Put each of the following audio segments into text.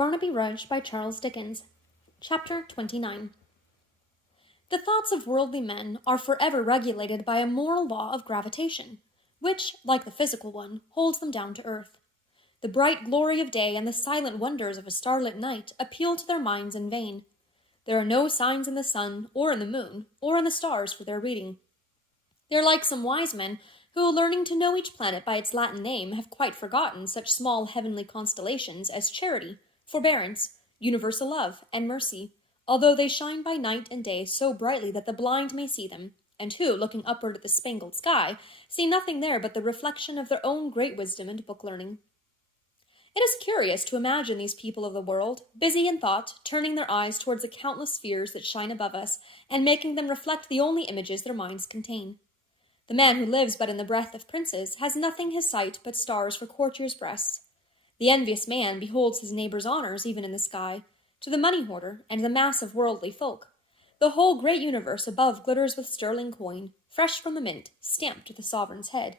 Barnaby Rudge by Charles Dickens. Chapter 29. The thoughts of worldly men are forever regulated by a moral law of gravitation, which, like the physical one, holds them down to earth. The bright glory of day and the silent wonders of a starlit night appeal to their minds in vain. There are no signs in the sun, or in the moon, or in the stars for their reading. They are like some wise men who, learning to know each planet by its Latin name, have quite forgotten such small heavenly constellations as charity, forbearance, universal love, and mercy, although they shine by night and day so brightly that the blind may see them, and who, looking upward at the spangled sky, see nothing there but the reflection of their own great wisdom and book-learning. It is curious to imagine these people of the world, busy in thought, turning their eyes towards the countless spheres that shine above us, and making them reflect the only images their minds contain. The man who lives but in the breath of princes has nothing his sight but stars for courtiers' breasts. The envious man beholds his neighbor's honors even in the sky. To the money-hoarder and the mass of worldly folk, the whole great universe above glitters with sterling coin, fresh from the mint, stamped with the sovereign's head,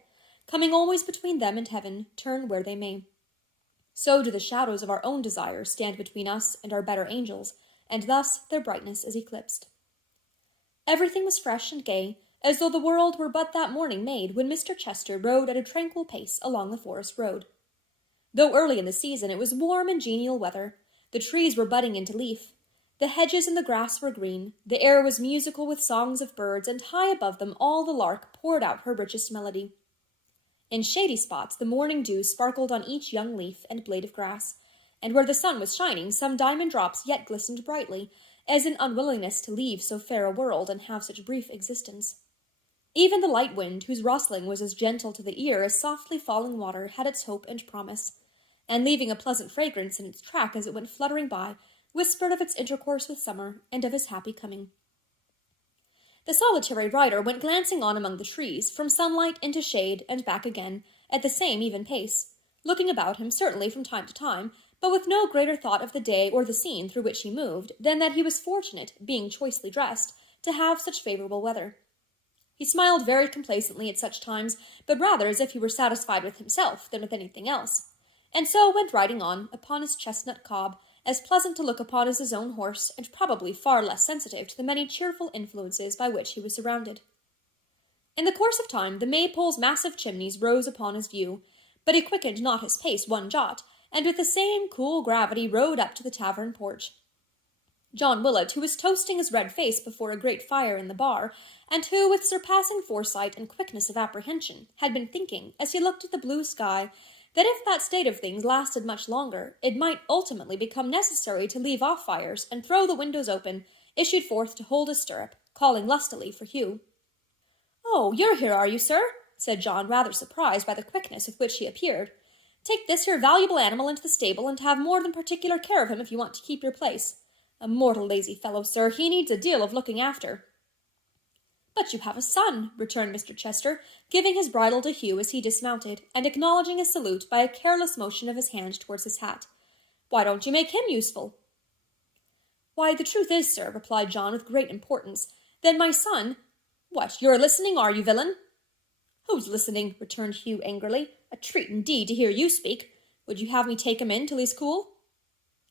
coming always between them and heaven, turn where they may. So do the shadows of our own desires stand between us and our better angels, and thus their brightness is eclipsed. Everything was fresh and gay, as though the world were but that morning made when Mr. Chester rode at a tranquil pace along the forest road. Though early in the season, it was warm and genial weather. The trees were budding into leaf. The hedges and the grass were green. The air was musical with songs of birds, and high above them all the lark poured out her richest melody. In shady spots, the morning dew sparkled on each young leaf and blade of grass, and where the sun was shining, some diamond drops yet glistened brightly, as in unwillingness to leave so fair a world and have such brief existence. Even the light wind, whose rustling was as gentle to the ear as softly falling water, had its hope and promise, and leaving a pleasant fragrance in its track as it went fluttering by, whispered of its intercourse with summer and of his happy coming. The solitary rider went glancing on among the trees, from sunlight into shade and back again, at the same even pace, looking about him certainly from time to time, but with no greater thought of the day or the scene through which he moved than that he was fortunate, being choicely dressed, to have such favorable weather. He smiled very complacently at such times, but rather as if he were satisfied with himself than with anything else, and so went riding on upon his chestnut cob, as pleasant to look upon as his own horse, and probably far less sensitive to the many cheerful influences by which he was surrounded. In the course of time, the Maypole's massive chimneys rose upon his view, but he quickened not his pace one jot, and with the same cool gravity rode up to the tavern porch. John Willett, who was toasting his red face before a great fire in the bar, and who, with surpassing foresight and quickness of apprehension, had been thinking, as he looked at the blue sky, that if that state of things lasted much longer, it might ultimately become necessary to leave off fires and throw the windows open, issued forth to hold his stirrup, calling lustily for Hugh. "Oh, you're here, are you, sir?" said John, rather surprised by the quickness with which he appeared. "Take this here valuable animal into the stable, and have more than particular care of him if you want to keep your place. A mortal lazy fellow, sir, he needs a deal of looking after." "But you have a son," returned Mr. Chester, giving his bridle to Hugh as he dismounted, and acknowledging his salute by a careless motion of his hand towards his hat. "Why don't you make him useful?" "Why, the truth is, sir," replied John with great importance, "then my son—" "What, you're listening, are you, villain?" "Who's listening?" returned Hugh angrily. "A treat indeed to hear you speak. Would you have me take him in till he's cool?"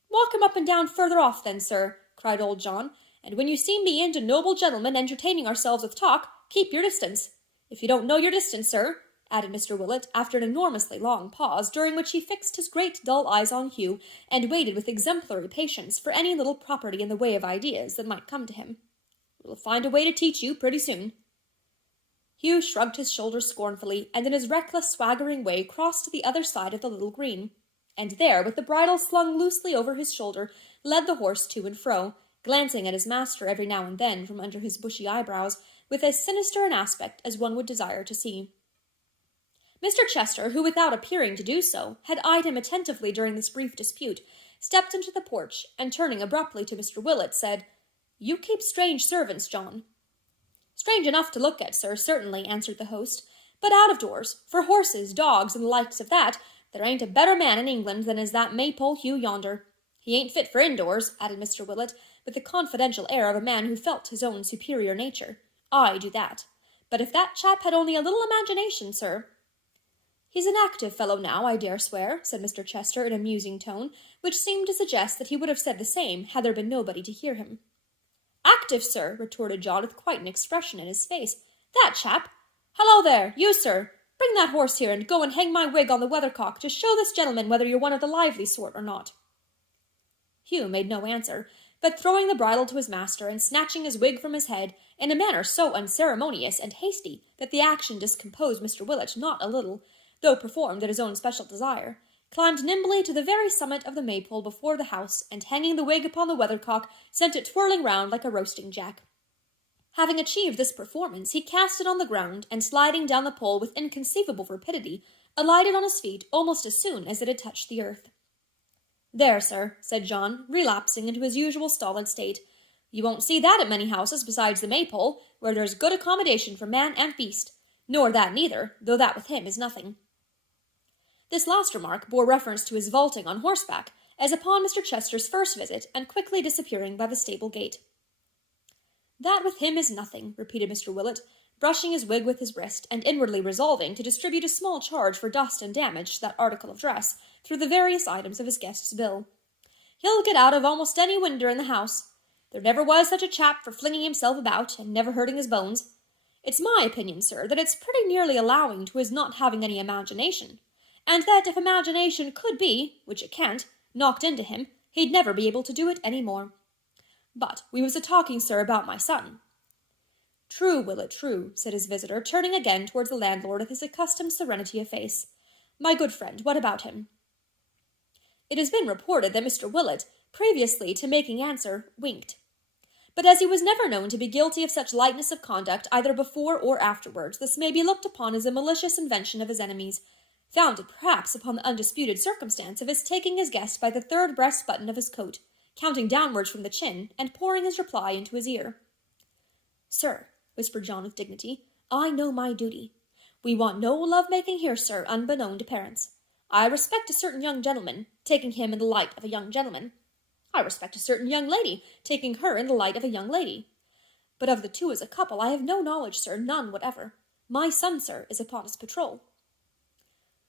"Walk him up and down further off, then, sir," cried old John, "and when you see me and a noble gentleman entertaining ourselves with talk, keep your distance. If you don't know your distance, sir," added Mr. Willett, after an enormously long pause, during which he fixed his great dull eyes on Hugh, and waited with exemplary patience for any little property in the way of ideas that might come to him, "we'll find a way to teach you pretty soon." Hugh shrugged his shoulders scornfully, and in his reckless, swaggering way crossed to the other side of the little green, and there, with the bridle slung loosely over his shoulder, led the horse to and fro, glancing at his master every now and then from under his bushy eyebrows, with as sinister an aspect as one would desire to see. Mr. Chester, who, without appearing to do so, had eyed him attentively during this brief dispute, stepped into the porch, and turning abruptly to Mr. Willett, said, "You keep strange servants, John." "Strange enough to look at, sir, certainly," answered the host, "but out of doors, for horses, dogs, and the likes of that, there ain't a better man in England than is that Maypole Hugh yonder. He ain't fit for indoors," added Mr. Willett, with the confidential air of a man who felt his own superior nature. "I do that. But if that chap had only a little imagination, sir—" "He's an active fellow now, I dare swear," said Mr. Chester in a musing tone, which seemed to suggest that he would have said the same had there been nobody to hear him. "Active, sir," retorted John with quite an expression in his face. "That chap! Hallo there, you, sir! Bring that horse here, and go and hang my wig on the weathercock to show this gentleman whether you're one of the lively sort or not." Hugh made no answer, but throwing the bridle to his master and snatching his wig from his head in a manner so unceremonious and hasty that the action discomposed Mr. Willett not a little, though performed at his own special desire, climbed nimbly to the very summit of the maypole before the house, and hanging the wig upon the weathercock, sent it twirling round like a roasting jack. Having achieved this performance, he cast it on the ground, and sliding down the pole with inconceivable rapidity, alighted on his feet almost as soon as it had touched the earth. "There, sir," said John, relapsing into his usual stolid state. "You won't see that at many houses besides the maypole, where there's good accommodation for man and beast, nor that neither, though that with him is nothing." This last remark bore reference to his vaulting on horseback, as upon Mr. Chester's first visit, and quickly disappearing by the stable gate. "That with him is nothing," repeated Mr. Willett, brushing his wig with his wrist, and inwardly resolving to distribute a small charge for dust and damage to that article of dress through the various items of his guest's bill. "He'll get out of almost any winder in the house. There never was such a chap for flinging himself about, and never hurting his bones. It's my opinion, sir, that it's pretty nearly allowing to his not having any imagination, and that if imagination could be, which it can't, knocked into him, he'd never be able to do it any more. But we was a-talking, sir, about my son." "True, Willett, true," said his visitor, turning again towards the landlord with his accustomed serenity of face. "My good friend, what about him?" It has been reported that Mr. Willett, previously to making answer, winked. But as he was never known to be guilty of such lightness of conduct either before or afterwards, this may be looked upon as a malicious invention of his enemies, founded perhaps upon the undisputed circumstance of his taking his guest by the third breast-button of his coat, counting downwards from the chin, and pouring his reply into his ear. "Sir," whispered John with dignity, "I know my duty. We want no love-making here, sir, unbeknown to parents. I respect a certain young gentleman, taking him in the light of a young gentleman. I respect a certain young lady, taking her in the light of a young lady. But of the two as a couple I have no knowledge, sir, none whatever. My son, sir, is upon his patrol."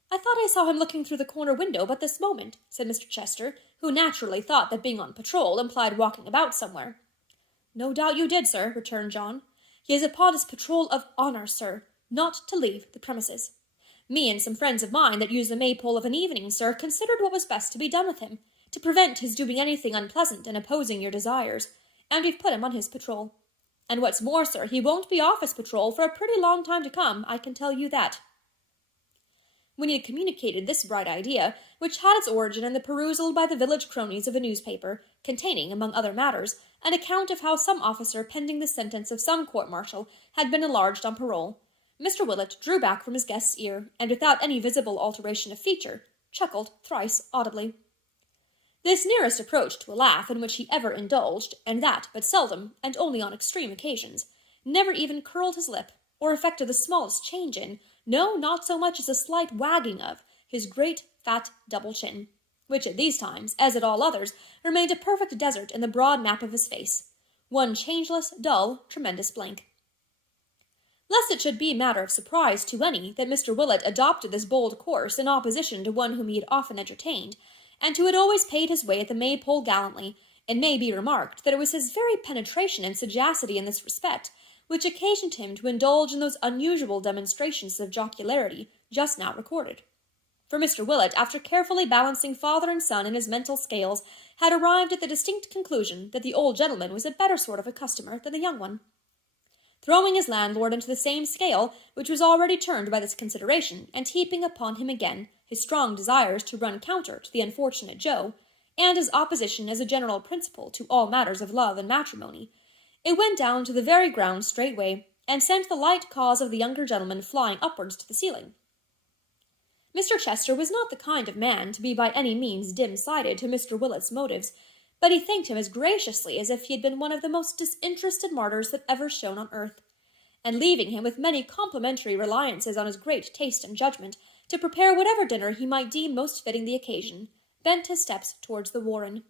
"I thought I saw him looking through the corner window but this moment," said Mr. Chester, who naturally thought that being on patrol implied walking about somewhere. "No doubt you did, sir," returned John. "He is upon his patrol of honour, sir, not to leave the premises. Me and some friends of mine that use the maypole of an evening, sir, considered what was best to be done with him, to prevent his doing anything unpleasant and opposing your desires, and we've put him on his patrol. And what's more, sir, he won't be off his patrol for a pretty long time to come, I can tell you that." When he had communicated this bright idea, which had its origin in the perusal by the village cronies of a newspaper, containing, among other matters, an account of how some officer pending the sentence of some court-martial had been enlarged on parole, Mr. Willett drew back from his guest's ear, and without any visible alteration of feature, chuckled thrice audibly. This nearest approach to a laugh in which he ever indulged, and that but seldom, and only on extreme occasions, never even curled his lip, or effected the smallest change in, no, not so much as a slight wagging of, his great fat double chin, which at these times, as at all others, remained a perfect desert in the broad map of his face, one changeless, dull, tremendous blank. Lest it should be matter of surprise to any that Mr. Willett adopted this bold course in opposition to one whom he had often entertained, and who had always paid his way at the maypole gallantly, it may be remarked that it was his very penetration and sagacity in this respect which occasioned him to indulge in those unusual demonstrations of jocularity just now recorded. For Mr. Willett, after carefully balancing father and son in his mental scales, had arrived at the distinct conclusion that the old gentleman was a better sort of a customer than the young one. Throwing his landlord into the same scale, which was already turned by this consideration, and heaping upon him again his strong desires to run counter to the unfortunate Joe, and his opposition as a general principle to all matters of love and matrimony, it went down to the very ground straightway, and sent the light cause of the younger gentleman flying upwards to the ceiling. Mr. Chester was not the kind of man to be by any means dim-sighted to Mr. Willett's motives, but he thanked him as graciously as if he had been one of the most disinterested martyrs that ever shone on earth, and leaving him with many complimentary reliances on his great taste and judgment, to prepare whatever dinner he might deem most fitting the occasion, bent his steps towards the warren.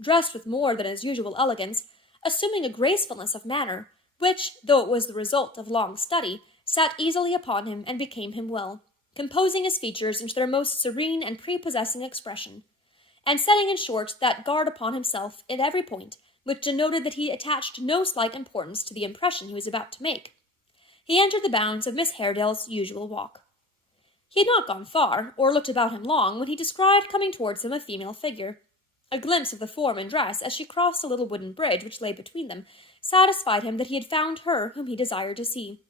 Dressed with more than his usual elegance, assuming a gracefulness of manner, which, though it was the result of long study, sat easily upon him and became him well, composing his features into their most serene and prepossessing expression, and setting in short that guard upon himself at every point, which denoted that he attached no slight importance to the impression he was about to make. He entered the bounds of Miss Haredale's usual walk. He had not gone far, or looked about him long, when he descried coming towards him a female figure. A glimpse of the form and dress, as she crossed a little wooden bridge which lay between them, satisfied him that he had found her whom he desired to see.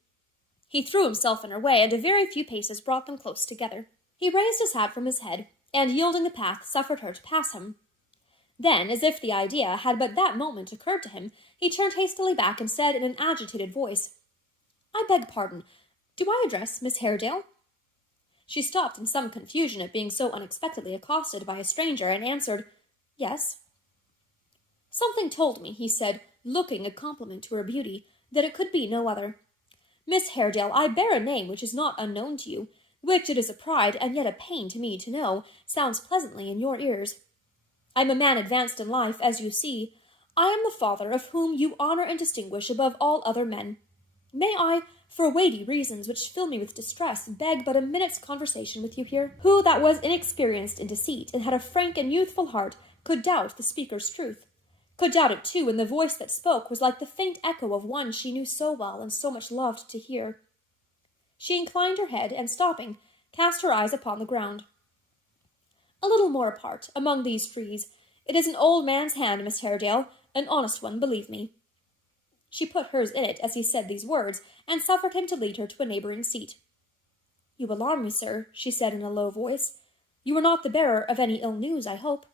He threw himself in her way, and a very few paces brought them close together. He raised his hat from his head, and, yielding the path, suffered her to pass him. Then, as if the idea had but that moment occurred to him, he turned hastily back and said in an agitated voice, "I beg pardon. Do I address Miss Haredale?" She stopped in some confusion at being so unexpectedly accosted by a stranger, and answered, "Yes." "Something told me," he said, looking a compliment to her beauty, "that it could be no other. Miss Haredale, I bear a name which is not unknown to you, which it is a pride and yet a pain to me to know sounds pleasantly in your ears. I am a man advanced in life, as you see. I am the father of whom you honor and distinguish above all other men. May I, for weighty reasons which fill me with distress, beg but a minute's conversation with you here? Who that was inexperienced in deceit, and had a frank and youthful heart, could doubt the speaker's truth? Could doubt it, too, when the voice that spoke was like the faint echo of one she knew so well and so much loved to hear." She inclined her head, and, stopping, cast her eyes upon the ground. "A little more apart, among these trees. It is an old man's hand, Miss Haredale, an honest one, believe me." She put hers in it as he said these words, and suffered him to lead her to a neighboring seat. "You alarm me, sir," she said in a low voice. "You are not the bearer of any ill news, I hope."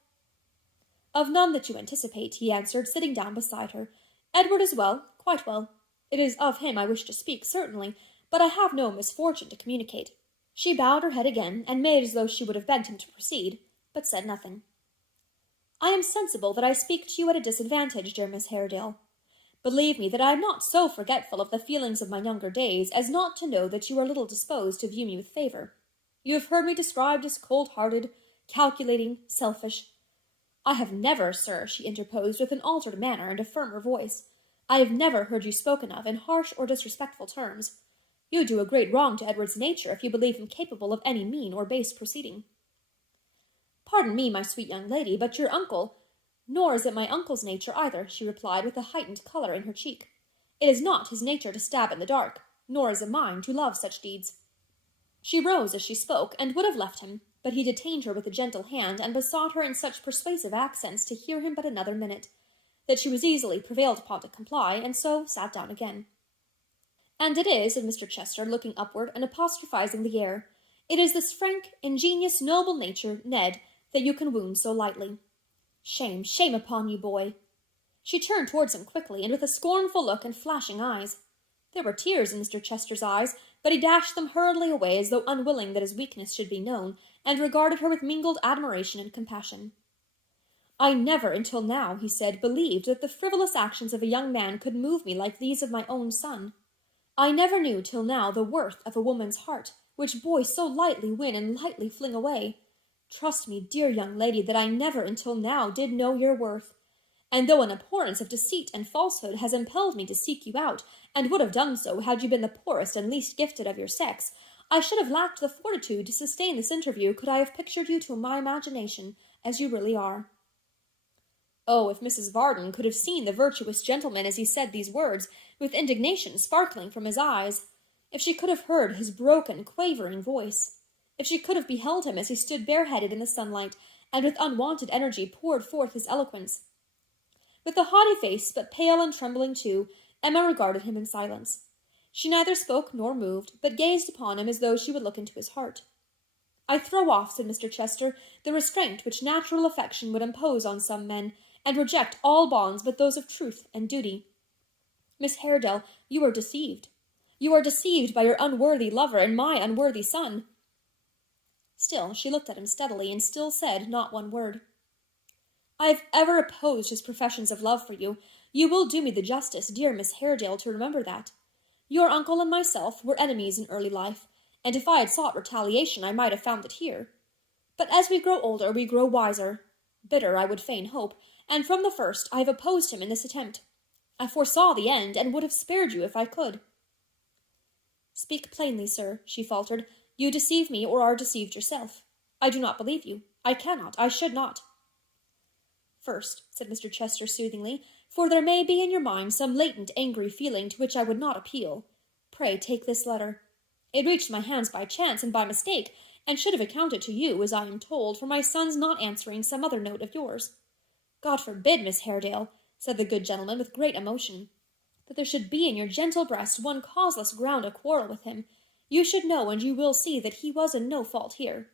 "Of none that you anticipate," he answered, sitting down beside her. "Edward is well, quite well. It is of him I wish to speak, certainly, but I have no misfortune to communicate." She bowed her head again, and made as though she would have begged him to proceed, but said nothing. "I am sensible that I speak to you at a disadvantage, dear Miss Haredale. Believe me that I am not so forgetful of the feelings of my younger days as not to know that you are little disposed to view me with favour. You have heard me described as cold-hearted, calculating, selfish. I have never, sir," she interposed with an altered manner and a firmer voice, "I have never heard you spoken of in harsh or disrespectful terms. You do a great wrong to Edward's nature if you believe him capable of any mean or base proceeding." "Pardon me, my sweet young lady, but your uncle—" "Nor is it my uncle's nature either," she replied, with a heightened colour in her cheek. "It is not his nature to stab in the dark, nor is it mine to love such deeds." She rose as she spoke, and would have left him, but he detained her with a gentle hand, and besought her in such persuasive accents to hear him but another minute, that she was easily prevailed upon to comply, and so sat down again. "And it is," said Mr. Chester, looking upward and apostrophizing the air, "it is this frank, ingenious, noble nature, Ned, that you can wound so lightly. Shame, shame upon you, boy." She turned towards him quickly, and with a scornful look and flashing eyes. There were tears in Mr. Chester's eyes, but he dashed them hurriedly away as though unwilling that his weakness should be known, and regarded her with mingled admiration and compassion. "I never, until now," he said, "believed that the frivolous actions of a young man could move me like these of my own son. I never knew till now the worth of a woman's heart, which boys so lightly win and lightly fling away. Trust me, dear young lady, that I never until now did know your worth. And though an abhorrence of deceit and falsehood has impelled me to seek you out, and would have done so had you been the poorest and least gifted of your sex, I should have lacked the fortitude to sustain this interview could I have pictured you to my imagination as you really are." Oh, if Mrs. Varden could have seen the virtuous gentleman as he said these words, with indignation sparkling from his eyes! If she could have heard his broken, quavering voice! If she could have beheld him as he stood bareheaded in the sunlight, and with unwonted energy poured forth his eloquence! With a haughty face, but pale and trembling too, Emma regarded him in silence. She neither spoke nor moved, but gazed upon him as though she would look into his heart. "I throw off," said Mr. Chester, "the restraint which natural affection would impose on some men, and reject all bonds but those of truth and duty. Miss Haredale, you are deceived. You are deceived by your unworthy lover and my unworthy son." Still she looked at him steadily, and still said not one word. "I have ever opposed his professions of love for you. You will do me the justice, dear Miss Haredale, to remember that. Your uncle and myself were enemies in early life, and if I had sought retaliation I might have found it here. But as we grow older we grow wiser. Bitter, I would fain hope, and from the first I have opposed him in this attempt. I foresaw the end, and would have spared you if I could." "Speak plainly, sir," she faltered. "You deceive me, or are deceived yourself. I do not believe you. I cannot. I should not." "First," said Mr. Chester soothingly, "for there may be in your mind some latent angry feeling to which I would not appeal. Pray take this letter. It reached my hands by chance and by mistake, and should have accounted to you, as I am told, for my son's not answering some other note of yours. God forbid, Miss Haredale," said the good gentleman with great emotion, "that there should be in your gentle breast one causeless ground of quarrel with him. You should know, and you will see, that he was in no fault here.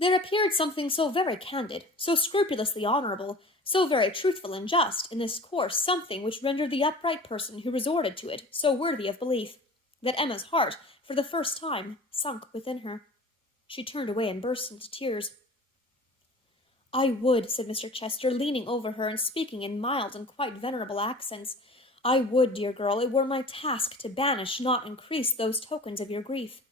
There appeared something so very candid, so scrupulously honourable, so very truthful and just, in this course, something which rendered the upright person who resorted to it so worthy of belief, that Emma's heart, for the first time, sunk within her. She turned away and burst into tears. "I would," said Mr. Chester, leaning over her and speaking in mild and quite venerable accents, "I would, dear girl, it were my task to banish, not increase, those tokens of your grief.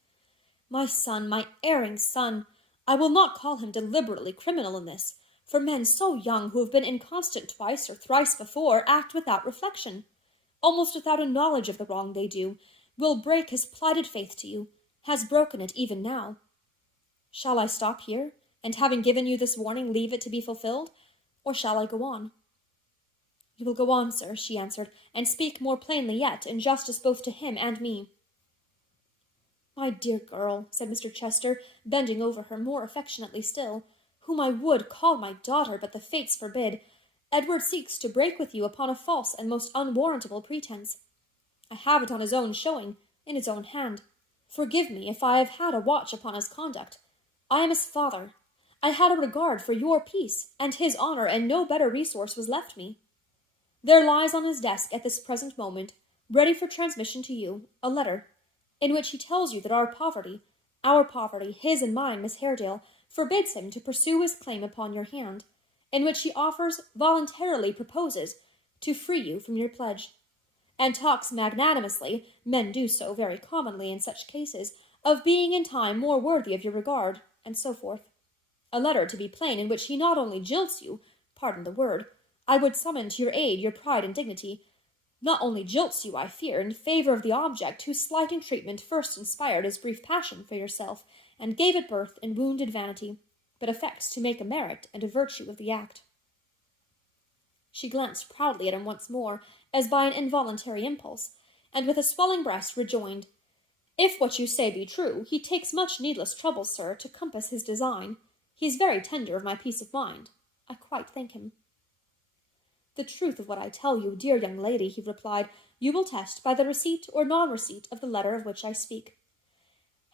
My son, my erring son, I will not call him deliberately criminal in this, for men so young who have been inconstant twice or thrice before act without reflection, almost without a knowledge of the wrong they do, will break his plighted faith to you, has broken it even now. Shall I stop here, and having given you this warning, leave it to be fulfilled, or shall I go on?" "You will go on, sir," she answered, "and speak more plainly yet, in justice both to him and me." "My dear girl," said Mr. Chester, bending over her more affectionately still, "whom I would call my daughter, but the fates forbid, Edward seeks to break with you upon a false and most unwarrantable pretence. I have it on his own showing, in his own hand. Forgive me if I have had a watch upon his conduct. I am his father. I had a regard for your peace and his honour, and no better resource was left me. There lies on his desk at this present moment, ready for transmission to you, a letter, in which he tells you that our poverty, his and mine, Miss Haredale, forbids him to pursue his claim upon your hand, in which he voluntarily proposes, to free you from your pledge, and talks magnanimously, men do so very commonly in such cases, of being in time more worthy of your regard, and so forth. A letter, to be plain, in which he not only jilts you, pardon the word, I would summon to your aid your pride and dignity, not only jilts you, I fear, in favour of the object whose slighting treatment first inspired his brief passion for yourself, and gave it birth in wounded vanity, but affects to make a merit and a virtue of the act." She glanced proudly at him once more, as by an involuntary impulse, and with a swelling breast rejoined, "If what you say be true, he takes much needless trouble, sir, to compass his design. He is very tender of my peace of mind. I quite thank him." "The truth of what I tell you, dear young lady," he replied, "you will test by the receipt or non-receipt of the letter of which I speak.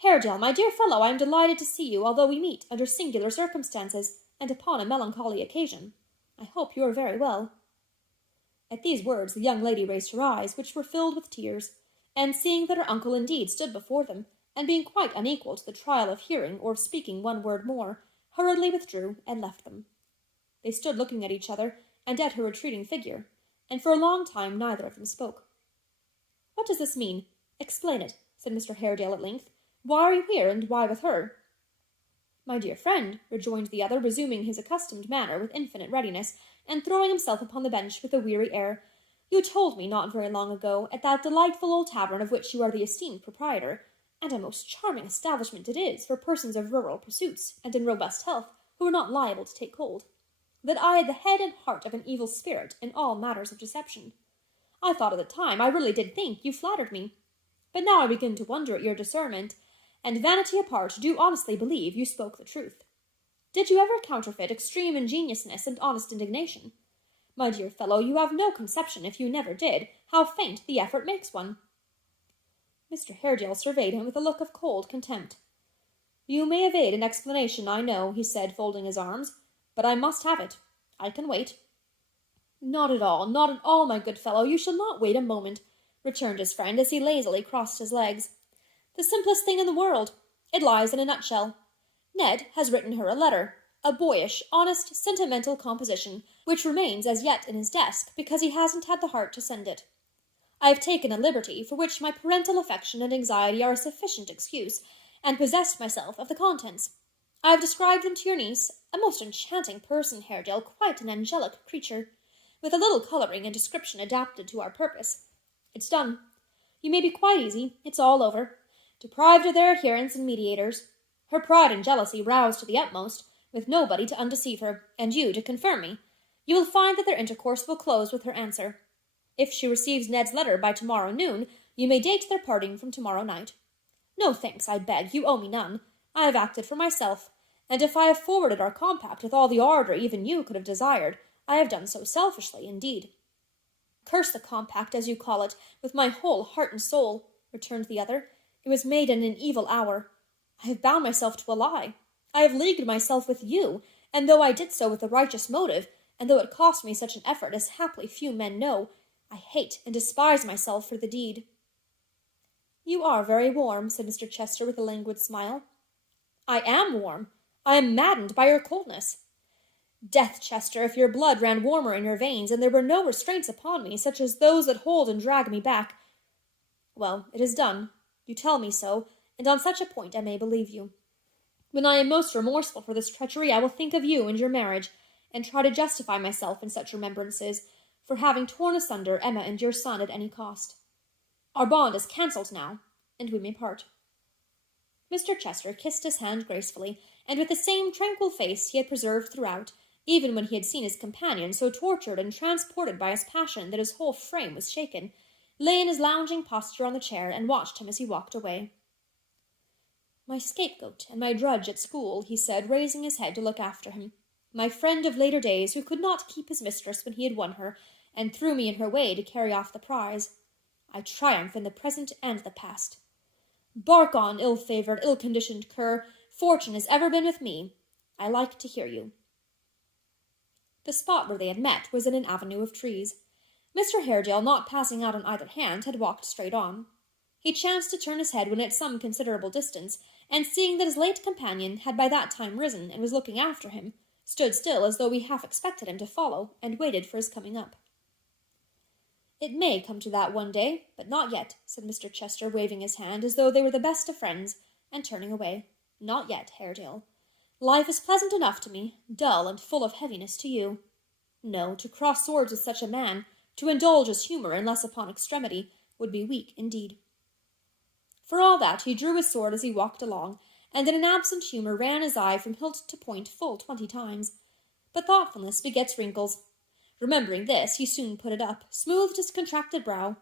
Haredale, my dear fellow, I am delighted to see you, although we meet under singular circumstances, and upon a melancholy occasion. I hope you are very well." At these words the young lady raised her eyes, which were filled with tears, and seeing that her uncle indeed stood before them, and being quite unequal to the trial of hearing or of speaking one word more, hurriedly withdrew and left them. They stood looking at each other, and at her retreating figure, and for a long time neither of them spoke. "What does this mean? Explain it," said Mr. Haredale at length. "Why are you here, and why with her?" "My dear friend," rejoined the other, resuming his accustomed manner with infinite readiness, and throwing himself upon the bench with a weary air, "you told me not very long ago, at that delightful old tavern of which you are the esteemed proprietor, and a most charming establishment it is for persons of rural pursuits, and in robust health, who are not liable to take cold, that I had the head and heart of an evil spirit in all matters of deception. I thought at the time, I really did think, you flattered me, but now I begin to wonder at your discernment, and vanity apart, do honestly believe you spoke the truth. Did you ever counterfeit extreme ingenuousness and honest indignation? My dear fellow, you have no conception, if you never did, how faint the effort makes one." Mr. Haredale surveyed him with a look of cold contempt. "You may evade an explanation, I know," he said, folding his arms, "but I must have it. I can wait." "Not at all, my good fellow, you shall not wait a moment," returned his friend, as he lazily crossed his legs. "The simplest thing in the world. It lies in a nutshell. Ned has written her a letter, a boyish, honest, sentimental composition, which remains as yet in his desk, because he hasn't had the heart to send it. I have taken a liberty, for which my parental affection and anxiety are a sufficient excuse, and possessed myself of the contents. I have described them to your niece, a most enchanting person, Haredale, quite an angelic creature, with a little colouring and description adapted to our purpose. It's done. You may be quite easy. It's all over. Deprived of their adherents and mediators. Her pride and jealousy roused to the utmost, with nobody to undeceive her, and you to confirm me. You will find that their intercourse will close with her answer. If she receives Ned's letter by tomorrow noon, you may date their parting from tomorrow night. No thanks, I beg, you owe me none. I have acted for myself, and if I have forwarded our compact with all the ardour even you could have desired, I have done so selfishly indeed. Curse the compact, as you call it, with my whole heart and soul, returned the other. It was made in an evil hour. I have bound myself to a lie. I have leagued myself with you, and though I did so with a righteous motive, and though it cost me such an effort as haply few men know, I hate and despise myself for the deed. You are very warm, said Mr. Chester with a languid smile. I am warm. I am maddened by your coldness. Death, Chester, if your blood ran warmer in your veins, and there were no restraints upon me, such as those that hold and drag me back. Well, it is done. You tell me so, and on such a point I may believe you. When I am most remorseful for this treachery, I will think of you and your marriage, and try to justify myself in such remembrances, for having torn asunder Emma and your son at any cost. Our bond is cancelled now, and we may part. Mr. Chester kissed his hand gracefully, and with the same tranquil face he had preserved throughout, even when he had seen his companion so tortured and transported by his passion that his whole frame was shaken, lay in his lounging posture on the chair and watched him as he walked away. My scapegoat and my drudge at school, he said, raising his head to look after him. My friend of later days, who could not keep his mistress when he had won her, and threw me in her way to carry off the prize. I triumph in the present and the past. Bark on, ill-favoured, ill-conditioned cur. Fortune has ever been with me. I like to hear you. The spot where they had met was in an avenue of trees. Mr. Haredale, not passing out on either hand, had walked straight on. He chanced to turn his head when at some considerable distance, and seeing that his late companion had by that time risen and was looking after him, stood still as though he half expected him to follow, and waited for his coming up. It may come to that one day, but not yet, said Mr. Chester, waving his hand as though they were the best of friends, and turning away. Not yet, Haredale. Life is pleasant enough to me, dull and full of heaviness to you. No, to cross swords with such a man, to indulge his humour unless upon extremity, would be weak indeed. For all that, he drew his sword as he walked along, and in an absent humour ran his eye from hilt to point full 20 times. But thoughtfulness begets wrinkles. Remembering this, he soon put it up, smoothed his contracted brow,